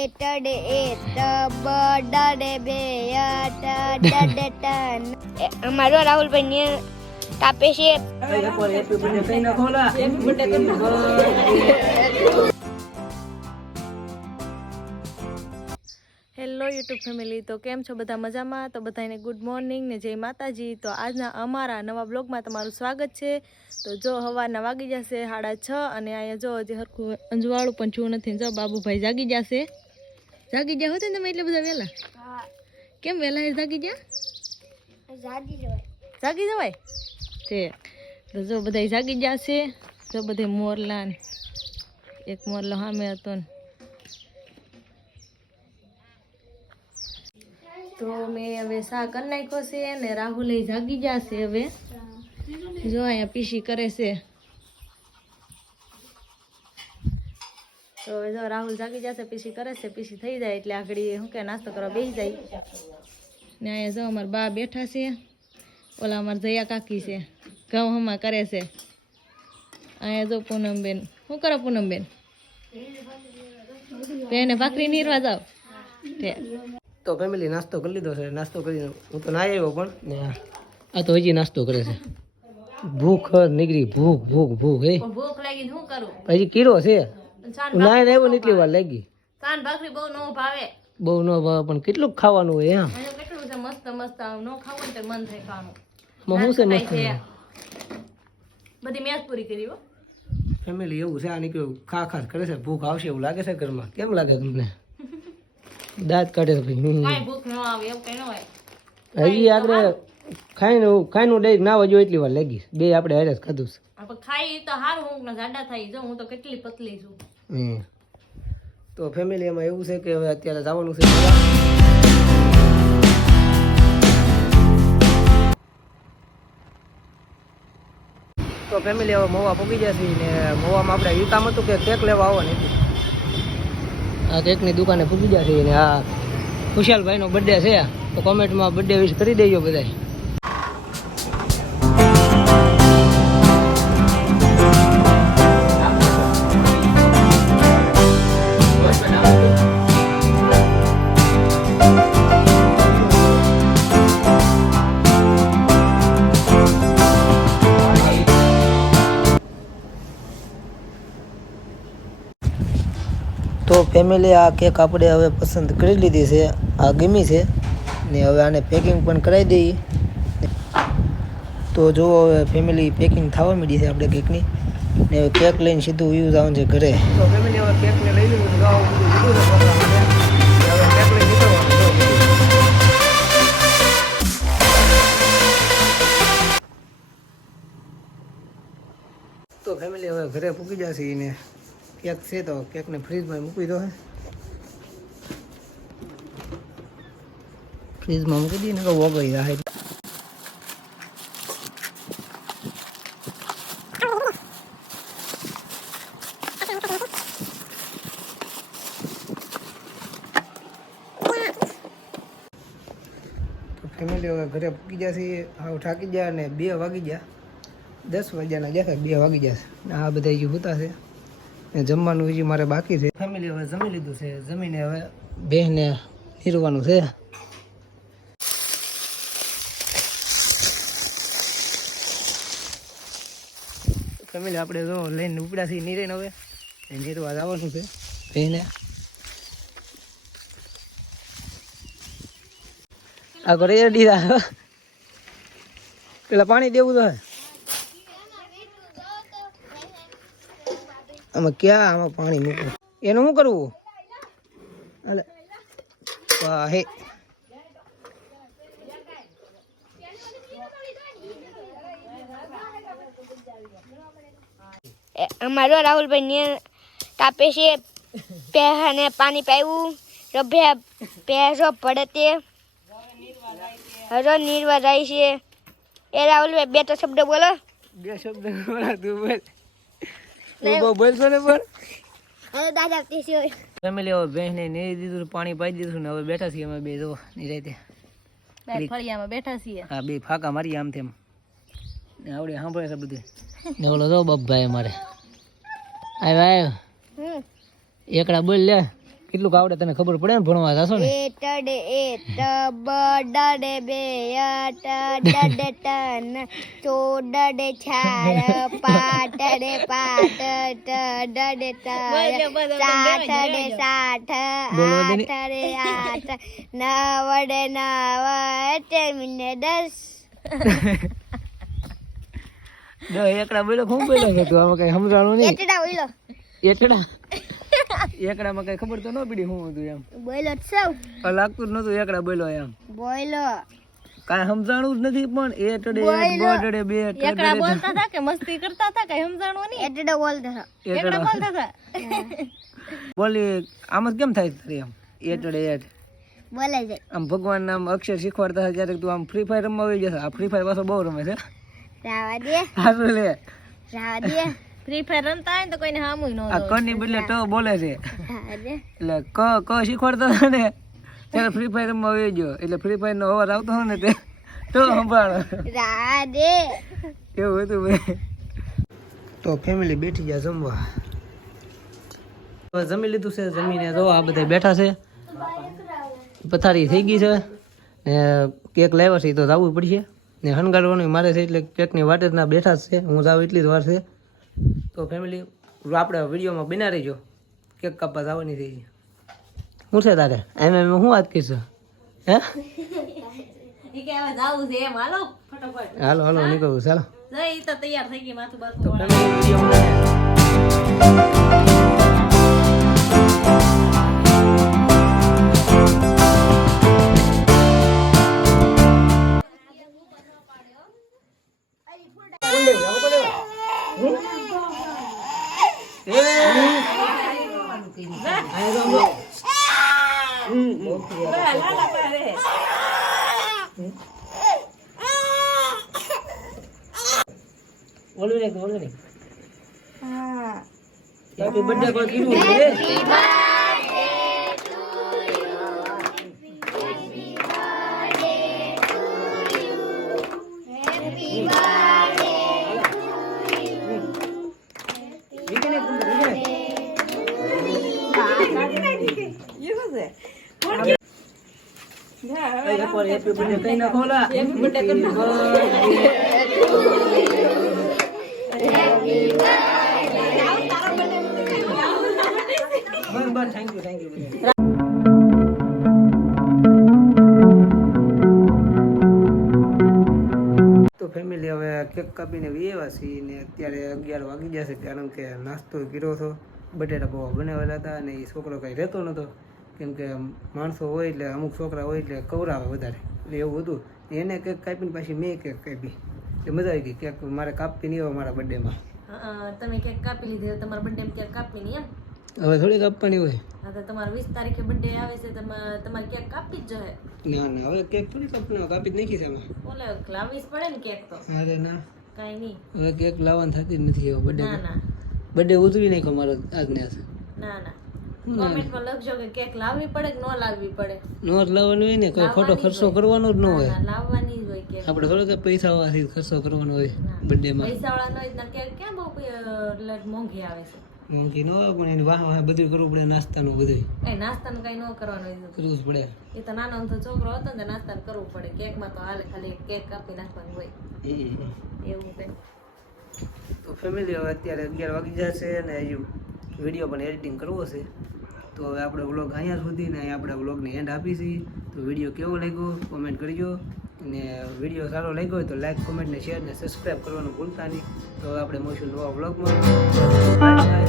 ટડે એ તબ ડડે બે ડડે ટન અમારો રાહુલભાઈ ને તાપે છે. હેલો યુટ્યુબ ફેમિલી, તો કેમ છો બધા? મજામાં? તો બધાને ગુડ મોર્નિંગ ને જય માતાજી. તો આજના અમારા નવા બ્લોગમાં તમારું સ્વાગત છે. તો જો સવારના વાગી જશે 6:30 અને અહીંયા જો હજી હરખું અંજવાળું પણ છું નથી. જો બાબુભાઈ જાગી જશે. જાગી ગયા હોત ને તમે એટલે બધા વહેલા? કેમ વહેલા જાગી ગયા? જાગી જવાય છે. તો જો બધા જાગી જશે. જો બધે મોરલા, એક મોરલો સામે હતો ને. તો મેં હવે શા કરી નાખ્યો છે ને રાહુલ જાગી જશે. હવે જો અહીંયા પીસી કરે છે. તો જો રાહુલ જાગી જશે, પીસી કરે છે. પીસી થઈ જાય એટલે આગળ શું કે નાસ્તો કરવા બેસી જાય. ને અહીંયા જો અમારા બા બેઠા છે. ઓલા અમારા જયા કાકી છે, ઘઉં હમા કરે છે. અહીંયા જો પૂનમબેન શું કરો? પૂનમબેન એને ભાખરી નીરવા જાવ. તો ફેમિલી નાસ્તો કરી લીધો છે. નાસ્તો કરીને હું તો ના આવ્યો પણ ને આ તો હજી નાસ્તો કરે છે. ભૂખ નીકળી, ભૂખ ભૂખ ભૂખ હે ભૂખ લાગી શું કરું? હજી કીરો છે. ના આવ્યો ને એટલી વાર લાગી. સાન ભાખરી બહુ નો ભાવે, બહુ ન ભાવે પણ કેટલું ખાવાનું હોય. હા કેટલું છે મસ્ત મસ્ત. નો ખાવું ને તો મન થાય ખાવાનું. શું છે મસ્ત બધી મેચ પૂરી કરી હો ફેમિલી. એવું છે આ નીકળ્યું ખા ખા કરે છે. ભૂખ આવશે એવું લાગે છે ઘરમાં. કેમ લાગે તમને? દાંત કાઢે છે ભાઈ. કાઈ ભૂખ ન આવે એવું કઈ ન હોય. હજી આપણે ખાઈને ડાયરેક્ટ ના વજો એટલી વાર લાગી. બે આપણે હારે જ ખાધું છે. આપણે ખાઈ તો હારું, હું જાડા થઈ જાઉં. હું તો કેટલી પતલી છું. તો ફેમિલી એમાં એવું છે કે હવે અત્યારે જવાનું છે. તો ફેમિલી હવે મોવા પગી જશે ને મોવામાં આપણે એ કામ હતું કે કેક લેવા આવવાની હતી. આ કેકની દુકાને પૂગી જશે ને આ ખુશાલભાઈનો બર્થડે છે. તો કોમેન્ટમાં બર્થડે વિશ કરી દેજો બધા. તો ફેમિલી આ કેક આપણે હવે પસંદ કરી લીધી છે. આ ગમી છે ને હવે આને પેકિંગ પણ કરાવી દઈએ. તો જો હવે ફેમિલી પેકિંગ થવા માંડી છે આપણે કેકની ને હવે કેક લઈને સીધું યુઝ આવવાનું છે ઘરે. તો ફેમિલી હવે કેકને લઈ લીધું છે. હવે કેક લઈ નીકળવાનું. તો ફેમિલી હવે ઘરે પૂકી જશે ને કેક છે તો કેકને ફ્રીજમાં મૂકી દો. ફ્રીજમાં મૂકી દઈએ ને કે ઓગળી જાય. ફેમિલી હવે ઘરે પૂકી જશે. હાવ થાકી ગયા ને 2 વાગી ગયા. 10 વાગ્યાના જશે, 2 વાગી જશે. આ બધા હજી હોતા છે ને જમવાનું હજી મારે બાકી છે. ફેમિલી હવે જમી લીધું છે. જમીને હવે બેહને નીરવાનું છે. ફેમિલી આપણે જો લઈને ઉપડ્યા છીએ નીરેને. હવે નીરવા જવાનું છે બેહને. આ ઘરે દીધા પેલા પાણી દેવું તો આમાં ક્યાં આમાં પાણી મૂકવું એનું શું કરવું? હે અમારો રાહુલભાઈ ને તાપે છે. પહેને પાણી પાયું રભે પહેરો પડે તે હરો નીરવા જાય છે. એ રાહુલભાઈ 2 શબ્દ બોલો. 2 શબ્દ બોલા તું બોલ. તું બોલશો ને પણ. હવે દાદા પીસી હોય. ફેમિલી હવે બેસને નીરી દીધું, પાણી પાઈ દીધું ને હવે બેઠા છીએ અમે બે. જો નિરાતે ફળિયામાં બેઠા છીએ. હા, 2 ફાકા મારી આમ તેમ ને આવડે સાંભળે છે બધું. ને ઓલો જો બપભાઈ અમારે આવ્યો એકડા બોલ લે. કેટલું આવડે તને ખબર પડે ને ભણવા જાશો ને એ ટડે એ ટબ ડડે બે ટ ડડે ટન ચો ડડે છાર પાટડે પાટ ટ ડડે ટર સાઠડે સાઠ આઠડે આઠ નવડે નવ તેમને 10 એકડા બોલો ખૂબ બોલો છે તું આમાં કઈ સમજાણું નહીં એટડા ઓઈલો એકડા એકડામાં કઈ ખબર તો ન પડી હું હતું એમ બોઈલો સૌ લાગતું જ નતું એકડા બોલો એમ બોઈલો કાંઈ સમજાણું જ નથી પણ એટડે બડડે બે એકડા બોલતા હતા કે મસ્તી કરતા હતા કઈ સમજાણું નહીં એટડા બોલતા એકડા બોલતા હતા બોલી આમ જ કેમ થાય તારી આમ એટડે એટ બોલાઈ જાય આમ ભગવાન નામ અક્ષર શીખવાડતા હોય ત્યારે તું આમ ફ્રી ફાયર રમવા આવી જશે આ ફ્રી ફાયર પાછો બહુ રમે છે રાવા દે હારું લે રાવા દે ફ્રી ફાયર રમતા હોય ને તો કોઈને હામુય ન આ કની બદલે ટ બોલે છે રાવા દે એટલે ક શીખવાડતા હતા ને ત્યારે ફ્રી ફાયર રમવા આવી ગયો એટલે ફ્રી ફાયર નો અવાજ આવતો હોય ને તે તો સંભાળો રાવા દે એવું હતું ભાઈ તો ફેમિલી બેઠી ગયા જમવા જમી લીધું છે જમીને જો આ બધા બેઠા છે પથારી થઈ ગઈ છે ને કેક લાવ્યા છે તો જવું પડશે ને હણગાડવાનું મારે છે એટલે કેકની વાટે જ ના બેઠા જ છે હું જાઉં એટલી જ વાર છે તો ફેમિલી આપણે વિડીયોમાં બના રહીજો કેક કાપવા જવાની થઈ છે શું છે તારે એમ હું વાત કહીશ હે ઈ કે હવે જાવું છે એમ હાલો ફટાફટ હાલો હાલો નીકળવું ચાલો જઈ તો તૈયાર થઈ ગઈ માથું બાથું તો ફેમિલી વિડીયોમાં બોલું નહીં હેપી બર્થડે કોઈ કીધું છે હેપી બર્થડે કઈ ના ખોલા હેપી બર્થડે બસ થેન્ક યુ તો ફેમિલી હવે કેક કાપીને વ્યવા છીએ ને અત્યારે 11 વાગી જશે કારણ કે નાસ્તો કર્યો હતો બટેટા પૌવા બનાવેલા હતા અને એ છોકરો કંઈ રહેતો નહોતો કેમ કે માણસો હોય એટલે અમુક છોકરા હોય એટલે કવરાવે વધારે એટલે એવું હતું એને કેક કાપીને પાછી મેં કેક કાપી એટલે મજા આવી ગઈ કેક મારે કાપી નહીં હોય મારા બર્થડેમાં તમે કેક કાપી લીધી તમારા બર્થડે કેક કાપી નહીં એમ હવે થોડી કાપવાની હોય હા તો તમારો 20 તારીખે બર્થડે આવે છે તમારે કેક કાપી જ જોઈએ ના ના હવે કેક થોડી કાપી જ નાખી છે એમાં ઓલે લાવવી જ પડે ને કેક તો અરે ના કાઈ નહીં હવે કેક લાવવાની થતી જ નથી હવે ના ના બર્થડે ઉજવી નાખ્યો મારો આજને આજ ના ના કોમેન્ટમાં લખજો કે કેક લાવવી પડે કે ન લાવવી પડે નોટ લાવવાનું હોય ને કોઈ ખોટો ખર્ચો કરવાનો જ ન હોય ના લાવવાની જ હોય કેક આપણે થોડો કે પૈસા વાળાથી ખર્ચો કરવાનો હોય બર્થડેમાં પૈસાવાળા નો ઇતના કેક ક્યાં બહુ મોંઘી આવે છે મોંઘી ન હોય પણ એને વાહ વાહ બધું કરવું પડે નાસ્તાનું બધું કઈ નાસ્તાનું કઈ ન કરવાનું હોય કરવું જ પડે એ તો નાનો અમથો છોકરો હતો ને નાસ્તાનું કરવું પડે કેકમાં તો હાલે ખાલી કેક કાપી નાખવાનું હોય એવું કઈ તો ફેમિલી હવે અત્યારે 11 વાગી જશે અને હજુ વિડીયો પણ એડિટિંગ કરવો છે તો હવે આપણે વ્લોગ અહીંયા સુધી ને આપણે વ્લોગને એન્ડ આપી છીએ તો વિડીયો કેવો લાગ્યો કોમેન્ટ કરજો અને વિડીયો સારો લાગ્યો હોય તો લાઈક કોમેન્ટ ને શેર ને સબસ્ક્રાઈબ કરવાનું ભૂલતા નહીં તો હવે આપણે મળીશું નવા વ્લોગમાં